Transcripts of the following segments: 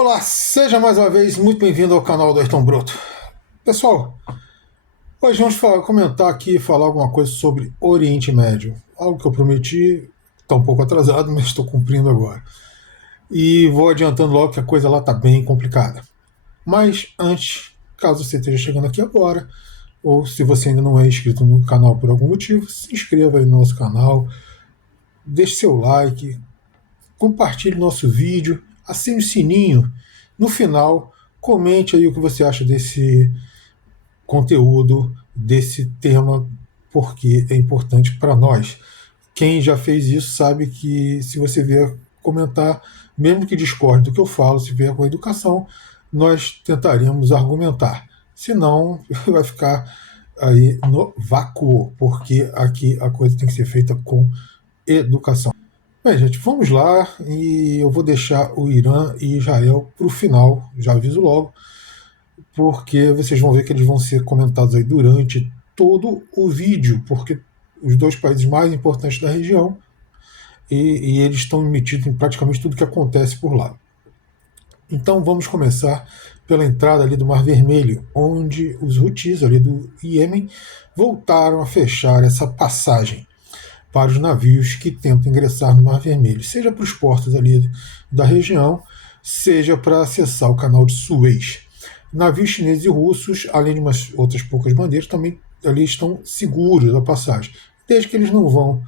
Olá, seja mais uma vez muito bem-vindo ao canal do Ayrton Broto. Pessoal, hoje vamos comentar aqui e falar alguma coisa sobre Oriente Médio. Algo que eu prometi, está um pouco atrasado, mas estou cumprindo agora. E vou adiantando logo que a coisa lá está bem complicada. Mas antes, caso você esteja chegando aqui agora, ou se você ainda não é inscrito no canal por algum motivo, se inscreva aí no nosso canal, deixe seu like, compartilhe nosso vídeo, assine o sininho. No final, comente aí o que você acha desse conteúdo, desse tema, porque é importante para nós. Quem já fez isso sabe que se você vier comentar, mesmo que discorde do que eu falo, se vier com educação, nós tentaremos argumentar. Senão, vai ficar aí no vácuo, porque aqui a coisa tem que ser feita com educação. Bem, gente, vamos lá e eu vou deixar o Irã e Israel para o final, já aviso logo, porque vocês vão ver que eles vão ser comentados aí durante todo o vídeo, porque os dois países mais importantes da região e eles estão metidos em praticamente tudo que acontece por lá. Então vamos começar pela entrada ali do Mar Vermelho, onde os Houthis ali do Iêmen voltaram a fechar essa passagem para os navios que tentam ingressar no Mar Vermelho, seja para os portos ali da região, seja para acessar o canal de Suez. Navios chineses e russos, além de umas outras poucas bandeiras, também ali estão seguros da passagem, desde que eles não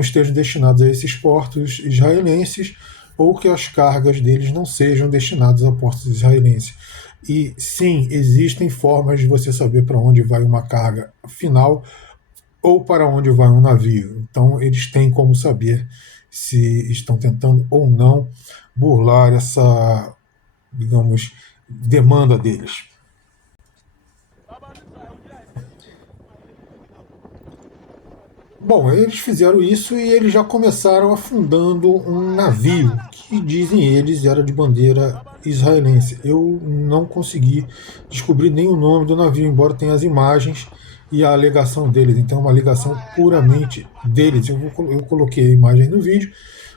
estejam destinados a esses portos israelenses ou que as cargas deles não sejam destinadas a portos israelenses. E sim, existem formas de você saber para onde vai uma carga final ou para onde vai um navio. Então eles têm como saber se estão tentando ou não burlar essa, digamos, demanda deles. Bom, eles fizeram isso e eles já começaram afundando um navio que dizem eles era de bandeira israelense. Eu não consegui descobrir nem o nome do navio, embora tenha as imagens e a alegação deles. Então é uma alegação puramente deles. Eu coloquei a imagem no vídeo,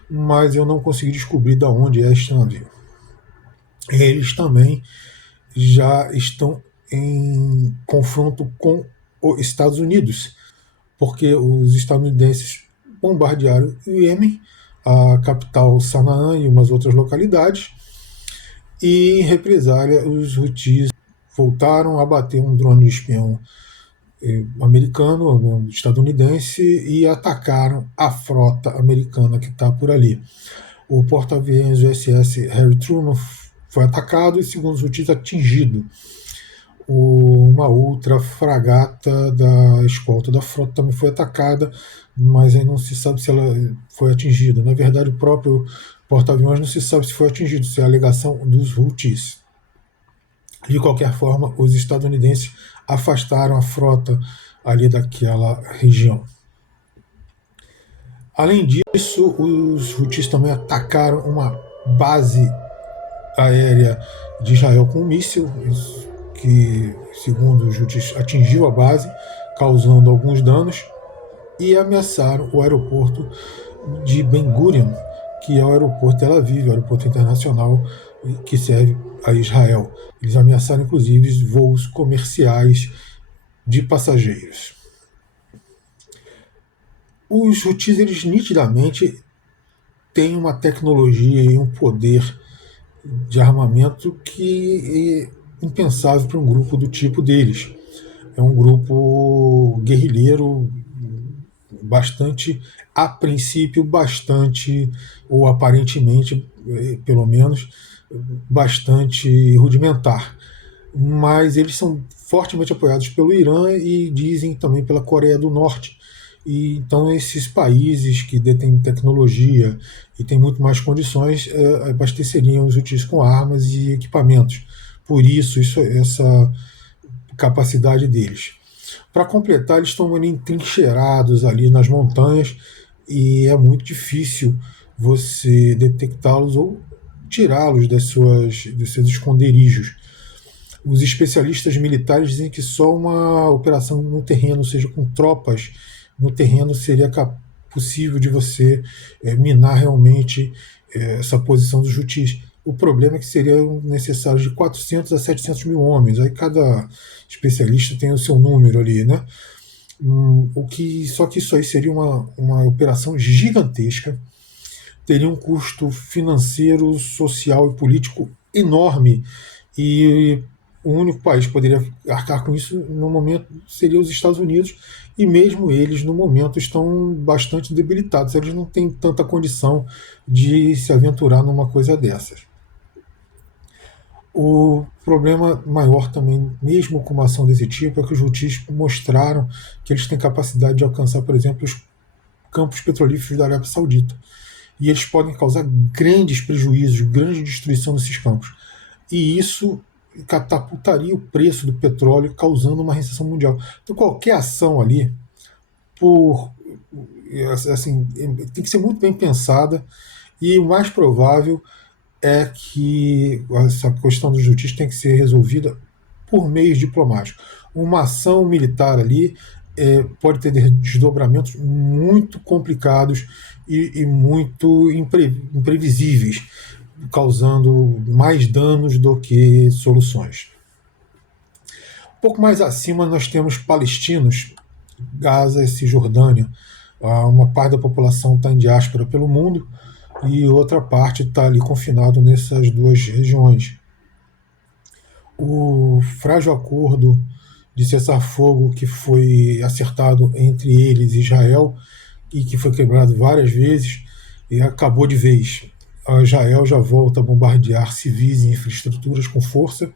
mas eu não consegui descobrir de onde é este navio. Eles também já estão em confronto com os Estados Unidos, porque os estadunidenses bombardearam o Iêmen, a capital Sanaã e umas outras localidades, e em represália os Houthis voltaram a bater um drone de espião americano, estadunidense, e atacaram a frota americana que está por ali. O porta-aviões USS Harry Truman foi atacado e, segundo os Houthis, atingido. Uma outra fragata da escolta da frota também foi atacada, mas aí não se sabe se ela foi atingida. Na verdade, o próprio porta-aviões não se sabe se foi atingido, se é a alegação dos Houthis. De qualquer forma, os estadunidenses afastaram a frota ali daquela região. Além disso, os Houthis também atacaram uma base aérea de Israel com um míssil, que, segundo os Houthis, atingiu a base, causando alguns danos, e ameaçaram o aeroporto de Ben Gurion, que é o aeroporto de Tel Aviv, o aeroporto internacional que serve a Israel. Eles ameaçaram, inclusive, voos comerciais de passageiros. Os Houthis, eles nitidamente têm uma tecnologia e um poder de armamento que é impensável para um grupo do tipo deles. É um grupo guerrilheiro bastante, a princípio, bastante, ou aparentemente, pelo menos, bastante rudimentar. Mas eles são fortemente apoiados pelo Irã e dizem também pela Coreia do Norte. E então esses países que detêm tecnologia e têm muito mais condições abasteceriam os Houthis com armas e equipamentos. Por isso essa capacidade deles. Para completar, eles estão ali entrincheirados ali nas montanhas e é muito difícil você detectá-los ou tirá-los dos seus esconderijos. Os especialistas militares dizem que só uma operação no terreno, ou seja, com tropas no terreno, seria possível de você minar realmente essa posição dos Houthis. O problema é que seriam necessários de 400 a 700 mil homens. Aí cada especialista tem o seu número ali, né? Só que isso aí seria uma operação gigantesca, teria um custo financeiro, social e político enorme, e o único país que poderia arcar com isso no momento seria os Estados Unidos, e mesmo eles no momento estão bastante debilitados, eles não têm tanta condição de se aventurar numa coisa dessas. O problema maior também, mesmo com uma ação desse tipo, é que os Houthis mostraram que eles têm capacidade de alcançar, por exemplo, os campos petrolíferos da Arábia Saudita. E eles podem causar grandes prejuízos, grande destruição nesses campos. E isso catapultaria o preço do petróleo, causando uma recessão mundial. Então, qualquer ação ali, por assim, tem que ser muito bem pensada, e o mais provável é que essa questão dos Houthis tem que ser resolvida por meios diplomáticos. Uma ação militar ali pode ter desdobramentos muito complicados e muito imprevisíveis, causando mais danos do que soluções. Um pouco mais acima nós temos palestinos, Gaza e Cisjordânia. Uma parte da população está em diáspora pelo mundo e outra parte está ali confinado nessas duas regiões. O frágil acordo de cessar-fogo que foi acertado entre eles e Israel e que foi quebrado várias vezes e acabou de vez. A Israel já volta a bombardear civis e infraestruturas com força,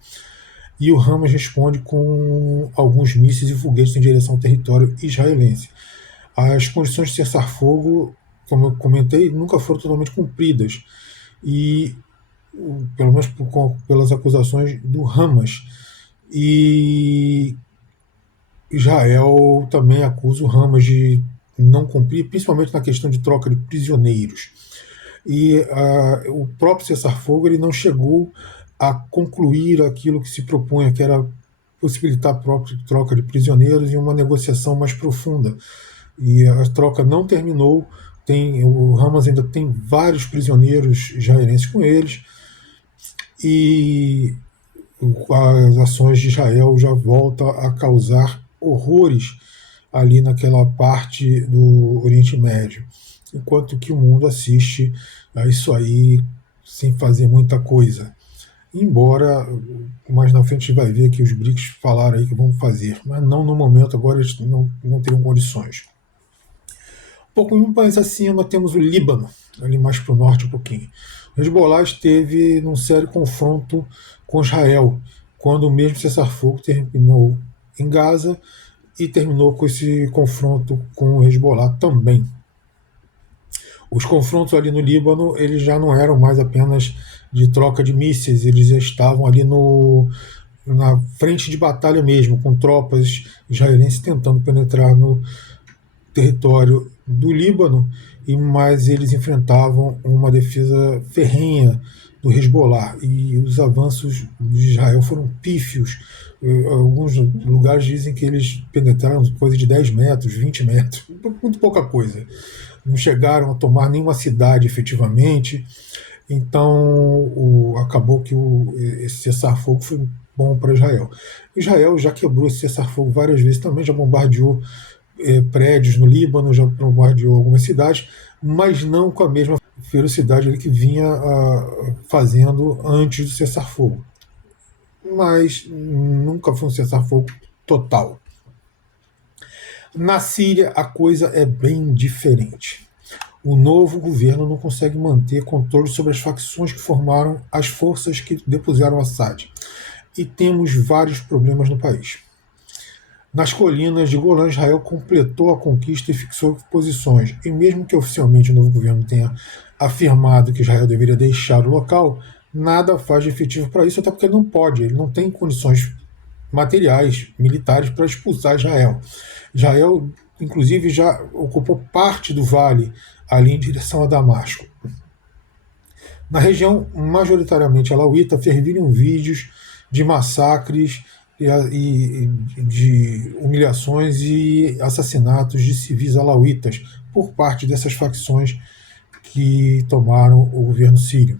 e o Hamas responde com alguns mísseis e foguetes em direção ao território israelense. As condições de cessar-fogo, como eu comentei, nunca foram totalmente cumpridas, e pelo menos pelas acusações do Hamas. E Israel também acusa o Hamas de não cumprir, principalmente na questão de troca de prisioneiros. E o próprio cessar-fogo ele não chegou a concluir aquilo que se propunha, que era possibilitar a própria troca de prisioneiros e uma negociação mais profunda. E a troca não terminou, o Hamas ainda tem vários prisioneiros israelenses com eles, e as ações de Israel já voltam a causar horrores ali naquela parte do Oriente Médio, enquanto que o mundo assiste a isso aí sem fazer muita coisa. Embora mais na frente a gente vai ver que os BRICS falaram aí que vão fazer, mas não no momento, agora eles não teriam condições. Um pouco mais acima temos o Líbano, ali mais para o norte um pouquinho. O Hezbollah esteve num sério confronto com Israel, quando o mesmo cessar-fogo terminou em Gaza e terminou com esse confronto com o Hezbollah também. Os confrontos ali no Líbano, eles já não eram mais apenas de troca de mísseis, eles já estavam ali na frente de batalha mesmo, com tropas israelenses tentando penetrar no território do Líbano, mas eles enfrentavam uma defesa ferrenha do Hezbollah, e os avanços de Israel foram pífios. Alguns lugares dizem que eles penetraram coisa de 10 metros, 20 metros, muito pouca coisa. Não chegaram a tomar nenhuma cidade efetivamente. Então acabou que esse cessar-fogo foi bom para Israel. Israel já quebrou esse cessar-fogo várias vezes também, já bombardeou prédios no Líbano, já bombardeou algumas cidades, mas não com a mesma ferocidade que vinha fazendo antes do cessar-fogo. Mas nunca foi um cessar-fogo total. Na Síria, a coisa é bem diferente. O novo governo não consegue manter controle sobre as facções que formaram as forças que depuseram Assad. E temos vários problemas no país. Nas colinas de Golã, Israel completou a conquista e fixou posições. E mesmo que oficialmente o novo governo tenha afirmado que Israel deveria deixar o local, nada faz de efetivo para isso, até porque ele não pode, ele não tem condições materiais, militares para expulsar Israel. Israel, inclusive, já ocupou parte do vale ali em direção a Damasco. Na região majoritariamente alauíta, fervilham vídeos de massacres e de humilhações e assassinatos de civis alauítas por parte dessas facções que tomaram o governo sírio.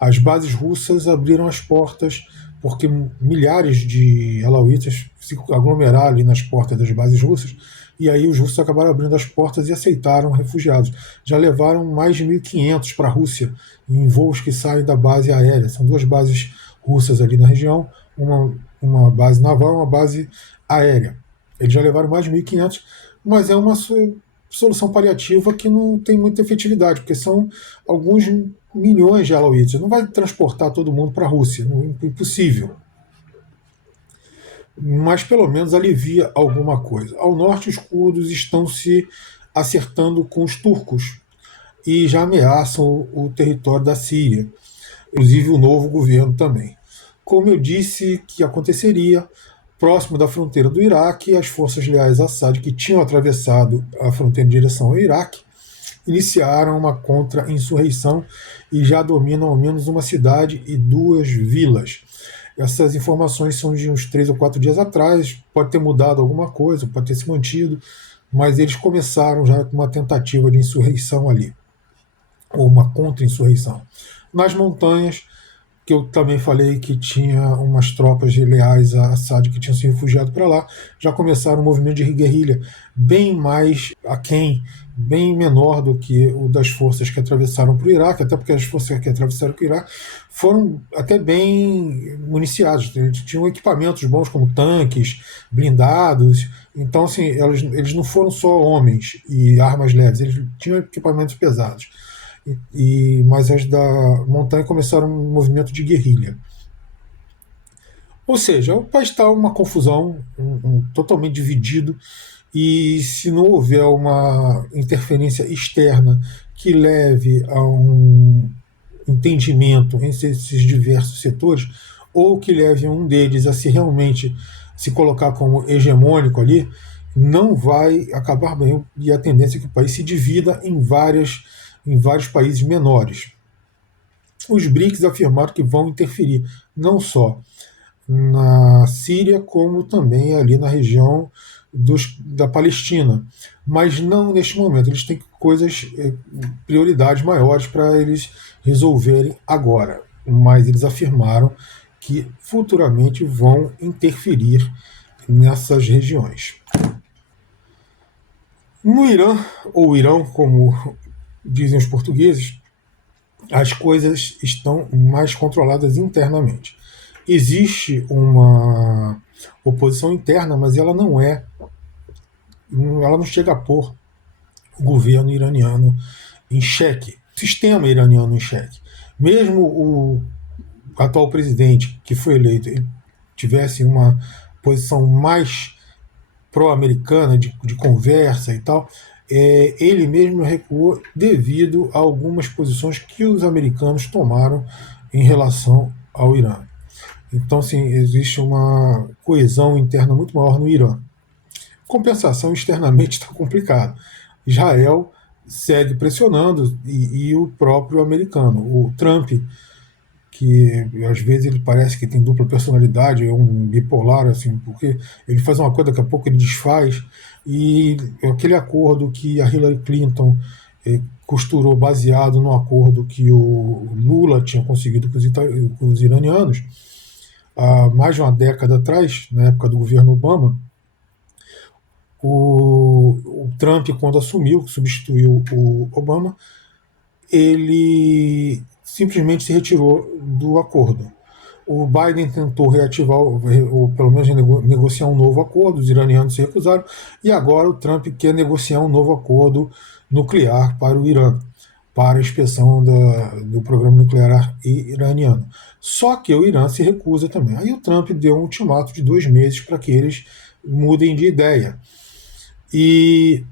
As bases russas abriram as portas porque milhares de alauítas se aglomeraram ali nas portas das bases russas, e aí os russos acabaram abrindo as portas e aceitaram refugiados. Já levaram mais de 1.500 para a Rússia, em voos que saem da base aérea. São duas bases russas ali na região, uma base naval e uma base aérea. Eles já levaram mais de 1.500, mas é uma solução paliativa que não tem muita efetividade, porque são alguns milhões de alauítas. Não vai transportar todo mundo para a Rússia, é impossível. Mas pelo menos alivia alguma coisa. Ao norte, os curdos estão se acertando com os turcos e já ameaçam o território da Síria, inclusive o novo governo também. Como eu disse que aconteceria, próximo da fronteira do Iraque, as forças leais a Assad, que tinham atravessado a fronteira em direção ao Iraque, iniciaram uma contra-insurreição e já dominam ao menos uma cidade e 2 vilas. Essas informações são de uns 3 ou 4 dias atrás, pode ter mudado alguma coisa, pode ter se mantido, mas eles começaram já com uma tentativa de insurreição ali, ou uma contra-insurreição. Nas montanhas, que eu também falei que tinha umas tropas leais a Assad que tinham se refugiado para lá, já começaram um movimento de guerrilha bem mais aquém, bem menor do que o das forças que atravessaram para o Iraque, até porque as forças que atravessaram para o Iraque foram até bem municiadas, tinham equipamentos bons como tanques, blindados, então assim, eles não foram só homens e armas leves, eles tinham equipamentos pesados. Mas as da montanha começaram um movimento de guerrilha. Ou seja, o país está uma confusão, totalmente dividido, e se não houver uma interferência externa que leve a um entendimento entre esses diversos setores, ou que leve um deles a se realmente se colocar como hegemônico ali, não vai acabar bem, e a tendência é que o país se divida em vários países menores. Os BRICS afirmaram que vão interferir não só na Síria, como também ali na região da Palestina. Mas não neste momento, eles têm prioridades maiores para eles resolverem agora. Mas eles afirmaram que futuramente vão interferir nessas regiões. No Irã, ou Irão, como dizem os portugueses, as coisas estão mais controladas internamente. Existe uma oposição interna, mas ela não chega a pôr o governo iraniano em xeque, o sistema iraniano em xeque. Mesmo o atual presidente que foi eleito tivesse uma posição mais pró-americana, de conversa e tal, ele mesmo recuou devido a algumas posições que os americanos tomaram em relação ao Irã. Então, sim, existe uma coesão interna muito maior no Irã. Compensação externamente está complicado. Israel segue pressionando e o próprio americano, o Trump, que às vezes ele parece que tem dupla personalidade, é um bipolar, assim, porque ele faz uma coisa, daqui a pouco ele desfaz, e aquele acordo que a Hillary Clinton costurou baseado no acordo que o Lula tinha conseguido com os iranianos, há mais de uma década atrás, na época do governo Obama, o Trump, quando assumiu, substituiu o Obama, ele simplesmente se retirou do acordo. O Biden tentou reativar, ou pelo menos negociar um novo acordo, os iranianos se recusaram, e agora o Trump quer negociar um novo acordo nuclear para o Irã, para a inspeção do programa nuclear iraniano. Só que o Irã se recusa também. Aí o Trump deu um ultimato de 2 meses para que eles mudem de ideia. E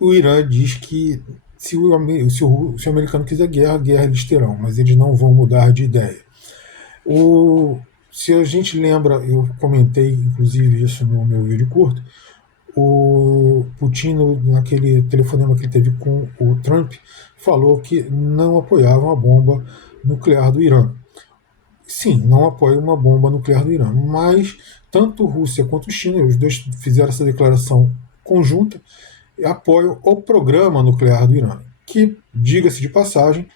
o Irã diz que se o americano quiser guerra eles terão, mas eles não vão mudar de ideia. Se a gente lembra, eu comentei inclusive isso no meu vídeo curto, o Putin, naquele telefonema que ele teve com o Trump, falou que não apoiava uma bomba nuclear do Irã. Sim, não apoia uma bomba nuclear do Irã, mas tanto Rússia quanto China, os dois fizeram essa declaração conjunta, apoiam o programa nuclear do Irã, que, diga-se de passagem,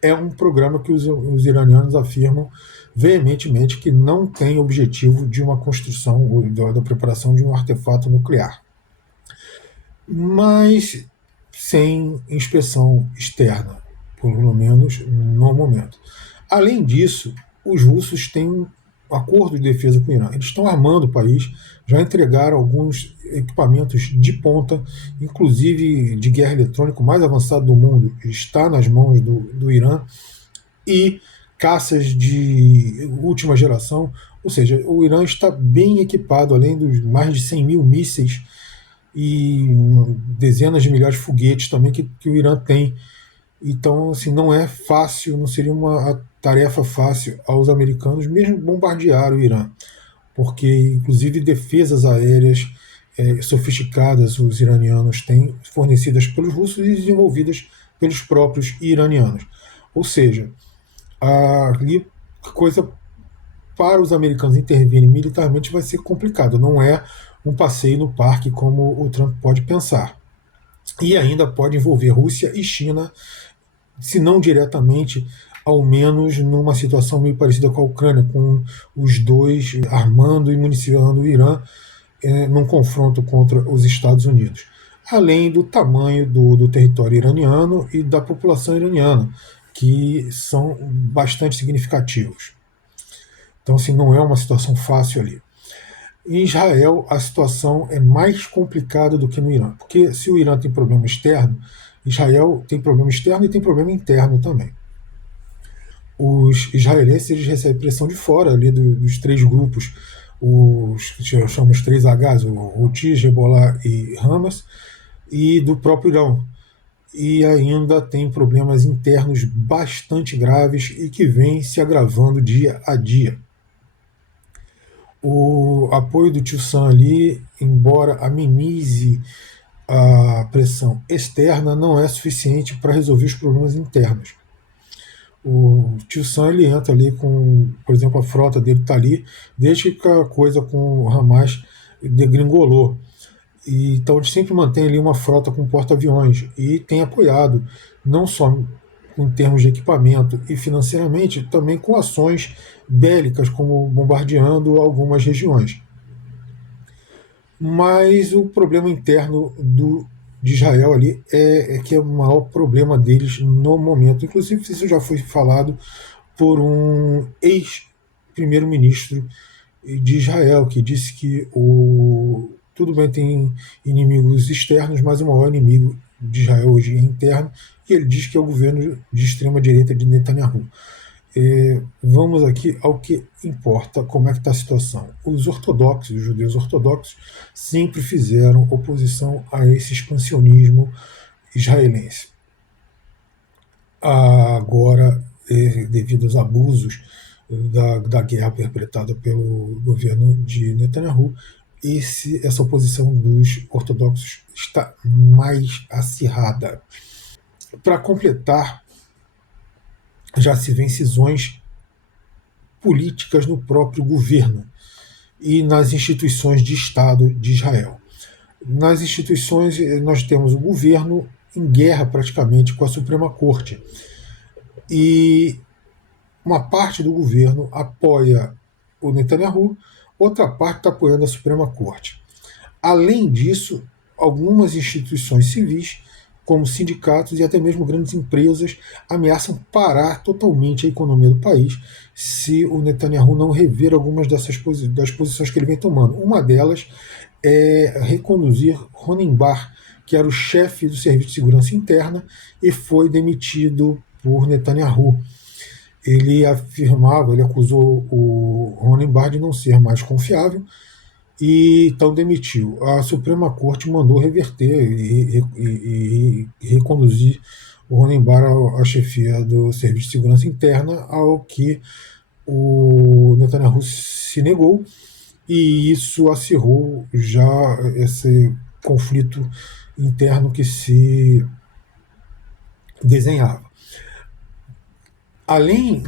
é um programa que os iranianos afirmam veementemente que não tem objetivo de uma construção ou da preparação de um artefato nuclear, mas sem inspeção externa, pelo menos no momento. Além disso, os russos têm um acordo de defesa com o Irã. Eles estão armando o país, já entregaram alguns equipamentos de ponta, inclusive de guerra eletrônica, o mais avançado do mundo, está nas mãos do Irã, e caças de última geração, ou seja, o Irã está bem equipado, além dos mais de 100 mil mísseis e dezenas de milhares de foguetes também que o Irã tem. Então, assim, não é fácil, não seria uma tarefa fácil aos americanos mesmo bombardear o Irã, porque inclusive defesas aéreas sofisticadas os iranianos têm, fornecidas pelos russos e desenvolvidas pelos próprios iranianos. Ou seja, ali coisa para os americanos intervirem militarmente vai ser complicado, não é um passeio no parque como o Trump pode pensar. E ainda pode envolver Rússia e China, se não diretamente, ao menos numa situação meio parecida com a Ucrânia, com os dois armando e municiando o Irã num confronto contra os Estados Unidos. Além do tamanho do território iraniano e da população iraniana, que são bastante significativos. Então, assim, não é uma situação fácil ali. Em Israel, a situação é mais complicada do que no Irã, porque se o Irã tem problema externo, Israel tem problema externo e tem problema interno também. Os israelenses eles recebem pressão de fora ali dos três grupos, os que chamam os 3Hs, o Houthi, Hezbollah e Hamas, e do próprio Irã. E ainda tem problemas internos bastante graves e que vêm se agravando dia a dia. O apoio do Tio Sam ali, embora amenize a pressão externa, não é suficiente para resolver os problemas internos. O Tio Sam ele entra ali com, por exemplo, a frota dele está ali desde que a coisa com o Hamas degringolou. E, então ele sempre mantém ali uma frota com porta-aviões e tem apoiado, não só em termos de equipamento e financeiramente, também com ações bélicas, como bombardeando algumas regiões. Mas o problema interno de Israel ali é que é o maior problema deles no momento. Inclusive, isso já foi falado por um ex-primeiro-ministro de Israel, que disse que tudo bem, tem inimigos externos, mas o maior inimigo de Israel hoje é interno, e ele diz que é o governo de extrema-direita de Netanyahu. Vamos aqui ao que importa, como é que está a situação. Os ortodoxos, os judeus ortodoxos, sempre fizeram oposição a esse expansionismo israelense. Agora, devido aos abusos da guerra perpetrada pelo governo de Netanyahu, essa oposição dos ortodoxos está mais acirrada. Para completar, já se vê cisões políticas no próprio governo e nas instituições de Estado de Israel. Nas instituições, nós temos o governo em guerra praticamente com a Suprema Corte. E uma parte do governo apoia o Netanyahu, outra parte está apoiando a Suprema Corte. Além disso, algumas instituições civis, como sindicatos e até mesmo grandes empresas, ameaçam parar totalmente a economia do país se o Netanyahu não rever algumas das posições que ele vem tomando. Uma delas é reconduzir Ronen Bar, que era o chefe do Serviço de Segurança Interna e foi demitido por Netanyahu. Ele acusou o Ronen Bar de não ser mais confiável e então demitiu. A Suprema Corte mandou reverter e reconduzir o Ronen Bar à chefia do Serviço de Segurança Interna, ao que o Netanyahu se negou, e isso acirrou já esse conflito interno que se desenhava. Além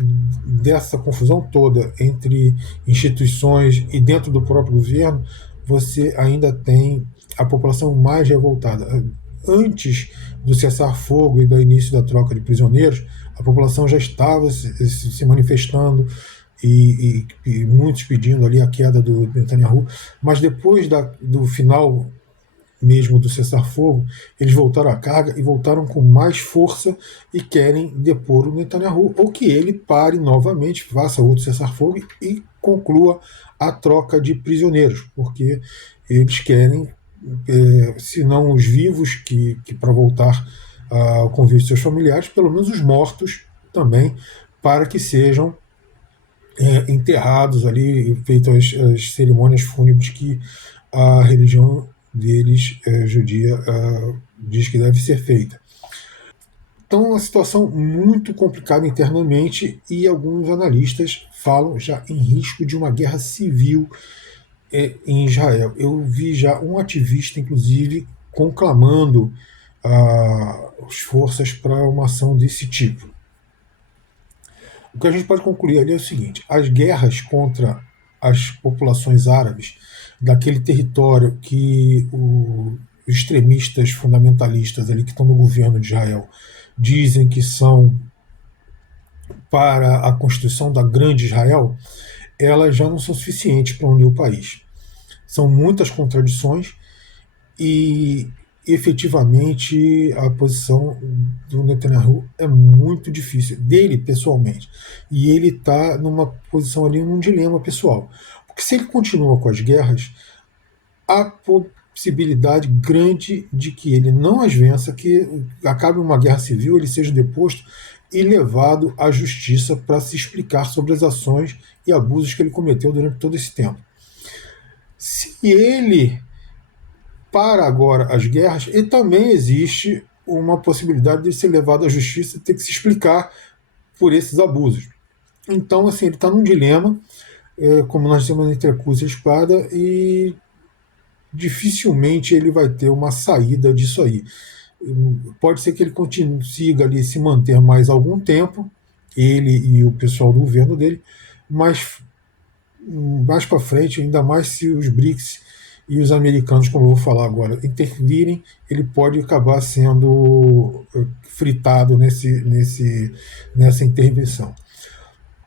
dessa confusão toda entre instituições e dentro do próprio governo, você ainda tem a população mais revoltada. Antes do cessar-fogo e do início da troca de prisioneiros, A população já estava se manifestando e muitos pedindo ali a queda do Netanyahu, mas depois do final mesmo do cessar-fogo, eles voltaram à carga e voltaram com mais força e querem depor o Netanyahu, ou que ele pare novamente, faça outro cessar-fogo e conclua a troca de prisioneiros, porque eles querem, se não os vivos, que para voltar ao convívio de seus familiares, pelo menos os mortos também, para que sejam enterrados ali, feitas as cerimônias fúnebres que a religião deles, judia, diz que deve ser feita. Então, é uma situação muito complicada internamente e alguns analistas falam já em risco de uma guerra civil em Israel. Eu vi já um ativista, inclusive, conclamando as forças para uma ação desse tipo. O que a gente pode concluir ali é o seguinte: as guerras contra as populações árabes daquele território que os extremistas fundamentalistas ali que estão no governo de Israel dizem que são para a constituição da grande Israel, elas já não são suficientes para unir o país. São muitas contradições e efetivamente a posição do Netanyahu é muito difícil, dele pessoalmente. E ele está numa posição ali, num dilema pessoal. Porque se ele continua com as guerras, há possibilidade grande de que ele não as vença, que acabe uma guerra civil, ele seja deposto e levado à justiça para se explicar sobre as ações e abusos que ele cometeu durante todo esse tempo. Se ele para agora as guerras, e também existe uma possibilidade de ser levado à justiça e ter que se explicar por esses abusos. Então, assim, ele está num dilema, como nós dizemos, entre a cruz e a espada, e dificilmente ele vai ter uma saída disso aí. Pode ser que ele consiga ali se manter mais algum tempo, ele e o pessoal do governo dele, mas mais para frente, ainda mais se os BRICS e os americanos, como eu vou falar agora, intervirem, ele pode acabar sendo fritado nessa intervenção.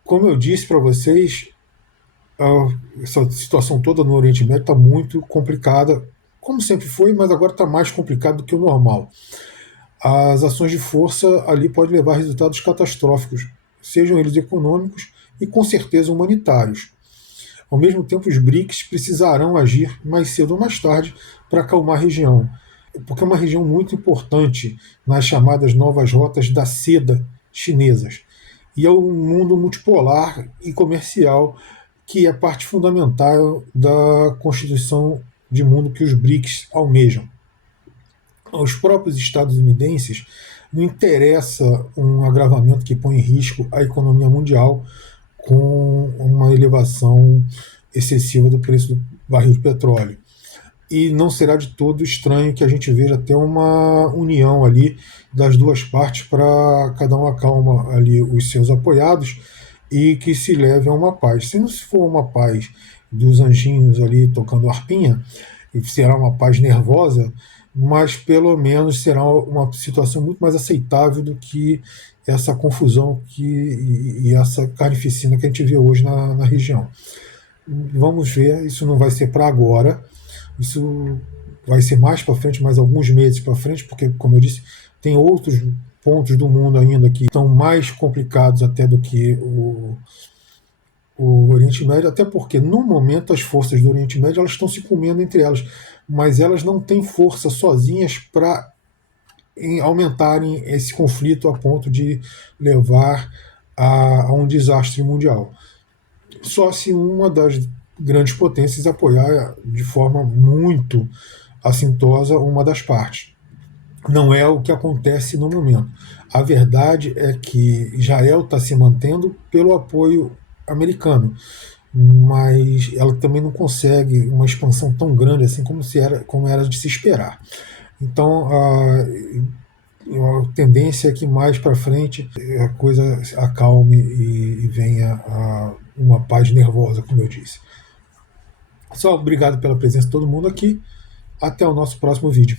Como eu disse para vocês, essa situação toda no Oriente Médio está muito complicada, como sempre foi, mas agora está mais complicado do que o normal. As ações de força ali podem levar a resultados catastróficos, sejam eles econômicos e com certeza humanitários. Ao mesmo tempo, os BRICS precisarão agir mais cedo ou mais tarde para acalmar a região, porque é uma região muito importante nas chamadas novas rotas da seda chinesas. E é um mundo multipolar e comercial que é parte fundamental da constituição de mundo que os BRICS almejam. Aos próprios estadunidenses não interessa um agravamento que põe em risco a economia mundial com uma elevação excessiva do preço do barril de petróleo. E não será de todo estranho que a gente veja até uma união ali das duas partes para cada um acalma ali os seus apoiados e que se leve a uma paz. Se não for uma paz dos anjinhos ali tocando arpinha, será uma paz nervosa, mas pelo menos será uma situação muito mais aceitável do que essa confusão e essa carnificina que a gente vê hoje na região. Vamos ver, isso não vai ser para agora, isso vai ser mais para frente, mais alguns meses para frente, porque, como eu disse, tem outros pontos do mundo ainda que estão mais complicados até do que o Oriente Médio, até porque no momento as forças do Oriente Médio elas estão se comendo entre elas, mas elas não têm força sozinhas para aumentarem esse conflito a ponto de levar a um desastre mundial. Só se uma das grandes potências apoiar de forma muito assintosa uma das partes. Não é o que acontece no momento. A verdade é que Israel está se mantendo pelo apoio americano, mas ela também não consegue uma expansão tão grande assim como era de se esperar. Então, a tendência é que mais para frente a coisa acalme e venha uma paz nervosa, como eu disse. Só obrigado pela presença de todo mundo aqui. Até o nosso próximo vídeo.